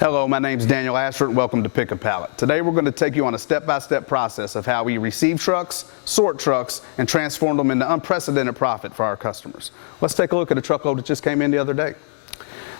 Hello, my name is Daniel Ashford and welcome to Pick a Pallet. Today we're going to take you on a step-by-step process of how we receive trucks, sort trucks, and transform them into unprecedented profit for our customers. Let's take a look at a truckload that just came in the other day.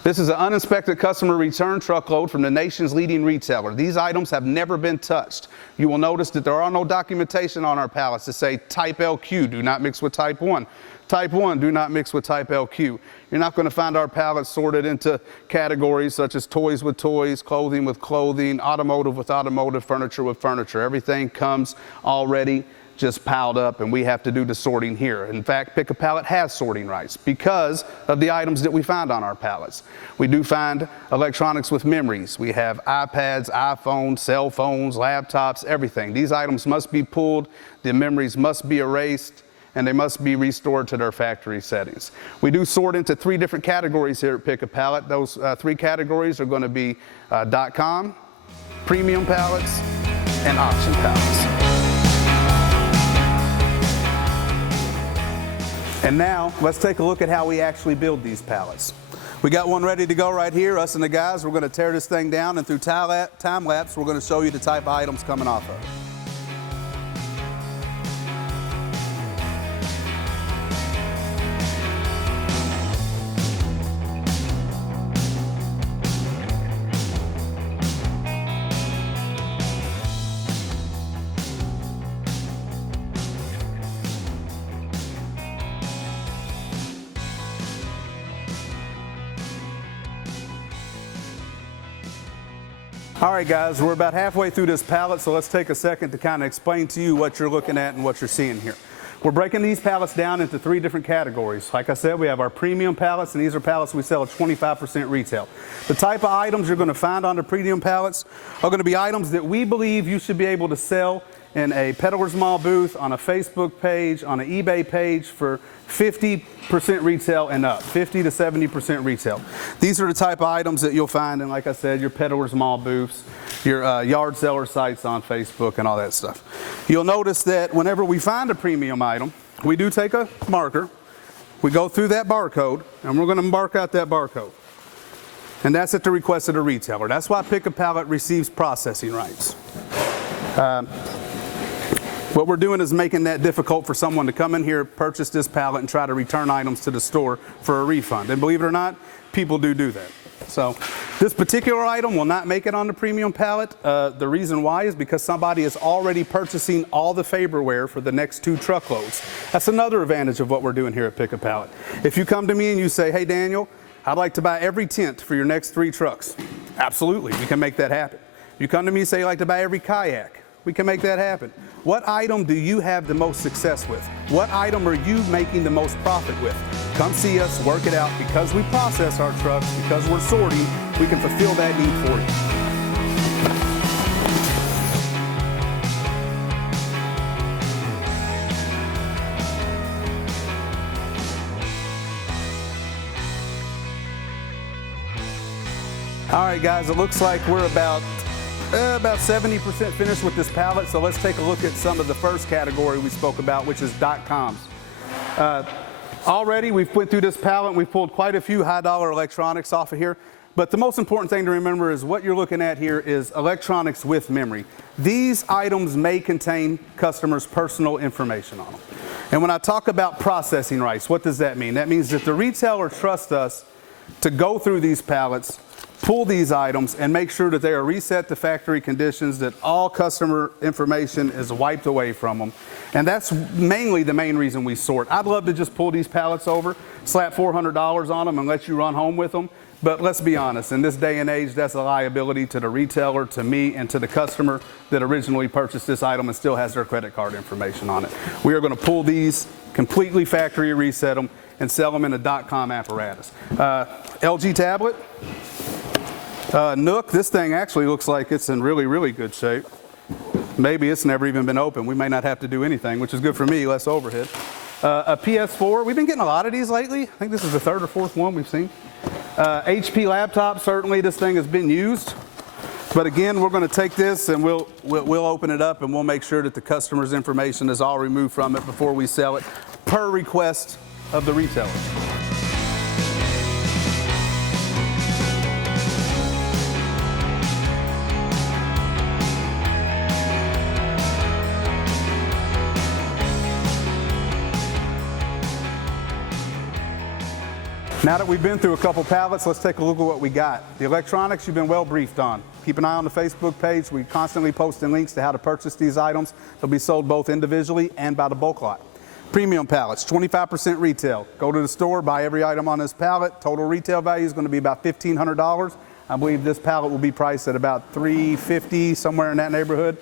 This is an uninspected customer return truckload from the nation's leading retailer. These items have never been touched. You will notice that there are no documentation on our pallets that say type LQ, do not mix with type 1. Type 1, do not mix with type LQ. You're not going to find our pallets sorted into categories such as toys with toys, clothing with clothing, automotive with automotive, furniture with furniture. Everything comes already just piled up, and we have to do the sorting here. In fact, Pick a Pallet has sorting rights because of the items that we find on our pallets. We do find electronics with memories. We have iPads, iPhones, cell phones, laptops, everything. These items must be pulled, the memories must be erased, and they must be restored to their factory settings. We do sort into 3 different categories here at Pick a Pallet. Those 3 categories are going to be .com, premium pallets, and auction pallets. And now, let's take a look at how we actually build these pallets. We got one ready to go right here. Us and the guys, we're going to tear this thing down, and through time lapse, we're going to show you the type of items coming off of it. All right, guys, we're about halfway through this pallet, so let's take a second to kind of explain to you what you're looking at and what you're seeing here. We're breaking these pallets down into 3 different categories. Like I said, we have our premium pallets, and these are pallets we sell at 25% retail. The type of items you're going to find on the premium pallets are going to be items that we believe you should be able to sell in a Peddler's Mall booth, on a Facebook page, on an eBay page for 50% retail and up, 50 to 70% retail. These are the type of items that you'll find in, like I said, your Peddler's Mall booths, your yard seller sites on Facebook and all that stuff. You'll notice that whenever we find a premium item, we do take a marker, we go through that barcode, and we're going to mark out that barcode. And that's at the request of the retailer. That's why Pick a Pallet receives processing rights. What we're doing is making that difficult for someone to come in here, purchase this pallet, and try to return items to the store for a refund. And believe it or not, people do that. So this particular item will not make it on the premium pallet. The reason why is because somebody is already purchasing all the Faberware for the next 2 truckloads. That's another advantage of what we're doing here at Pick a Pallet. If you come to me and you say, hey Daniel, I'd like to buy every tent for your next 3 trucks. Absolutely, we can make that happen. You come to me and say you'd like to buy every kayak. We can make that happen. What item do you have the most success with? What item are you making the most profit with? Come see us, work it out. Because we process our trucks, because we're sorting, we can fulfill that need for you. All right, guys, it looks like we're about 70% finished with this pallet, so let's take a look at some of the first category we spoke about, which is .coms. Already we've went through this pallet and we've pulled quite a few high-dollar electronics off of here, but the most important thing to remember is what you're looking at here is electronics with memory. These items may contain customers' personal information on them. And when I talk about processing rights, what does that mean? That means that the retailer trusts us to go through these pallets, pull these items, and make sure that they are reset to factory conditions, that all customer information is wiped away from them. And that's mainly the main reason we sort. I'd love to just pull these pallets over, slap $400 on them, and let you run home with them. But let's be honest, in this day and age, that's a liability to the retailer, to me, and to the customer that originally purchased this item and still has their credit card information on it. We are going to pull these, completely factory reset them, and sell them in a .com apparatus. LG tablet. Nook, this thing actually looks like it's in really, really good shape. Maybe it's never even been opened. We may not have to do anything, which is good for me, less overhead. A PS4, we've been getting a lot of these lately. I think this is the 3rd or 4th one we've seen. HP laptop, certainly this thing has been used. But again, we're going to take this and we'll open it up and we'll make sure that the customer's information is all removed from it before we sell it, per request of the retailer. Now that we've been through a couple pallets, let's take a look at what we got. The electronics you've been well briefed on. Keep an eye on the Facebook page. We constantly posting links to how to purchase these items. They'll be sold both individually and by the bulk lot. Premium pallets, 25% retail. Go to the store, buy every item on this pallet. Total retail value is going to be about $1,500. I believe this pallet will be priced at about $350, somewhere in that neighborhood.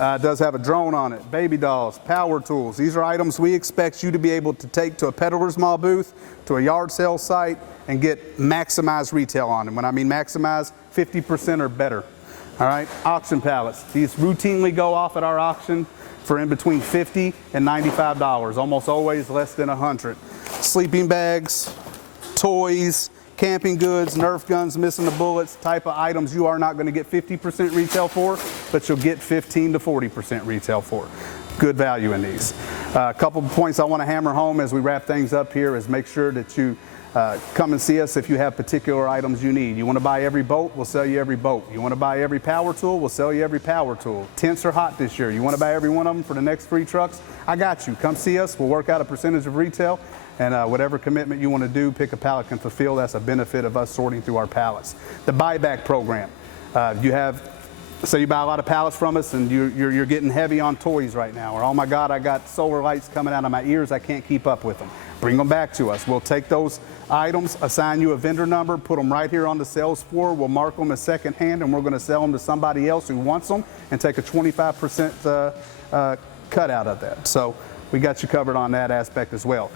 It does have a drone on it, baby dolls, power tools. These are items we expect you to be able to take to a peddler's mall booth, to a yard sale site, and get maximized retail on them. When I mean maximize, 50% or better. All right, auction pallets. These routinely go off at our auction for in between $50 and $95, almost always less than 100. Sleeping bags, toys, camping goods, Nerf guns missing the bullets, type of items you are not going to get 50% retail for, but you'll get 15 to 40% retail for. Good value in these. A couple of points I want to hammer home as we wrap things up here is make sure that you come and see us if you have particular items you need. You want to buy every boat, we'll sell you every boat. You want to buy every power tool, we'll sell you every power tool. Tents are hot this year. You want to buy every one of them for the next 3 trucks? I got you. Come see us. We'll work out a percentage of retail. And whatever commitment you want to do, Pick a Pallet can fulfill. That's a benefit of us sorting through our pallets. The buyback program. Say you buy a lot of pallets from us and you're getting heavy on toys right now, or oh my God, I got solar lights coming out of my ears, I can't keep up with them. Bring them back to us. We'll take those items, assign you a vendor number, put them right here on the sales floor. We'll mark them as secondhand, and we're going to sell them to somebody else who wants them and take a 25% cut out of that. So we got you covered on that aspect as well.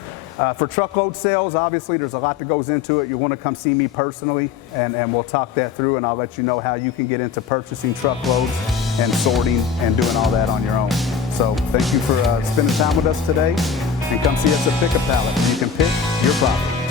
For truckload sales, obviously there's a lot that goes into it. You want to come see me personally, and we'll talk that through, and I'll let you know how you can get into purchasing truckloads and sorting and doing all that on your own. So thank you for spending time with us today, and come see us at Pick a Pallet. You can pick your profit.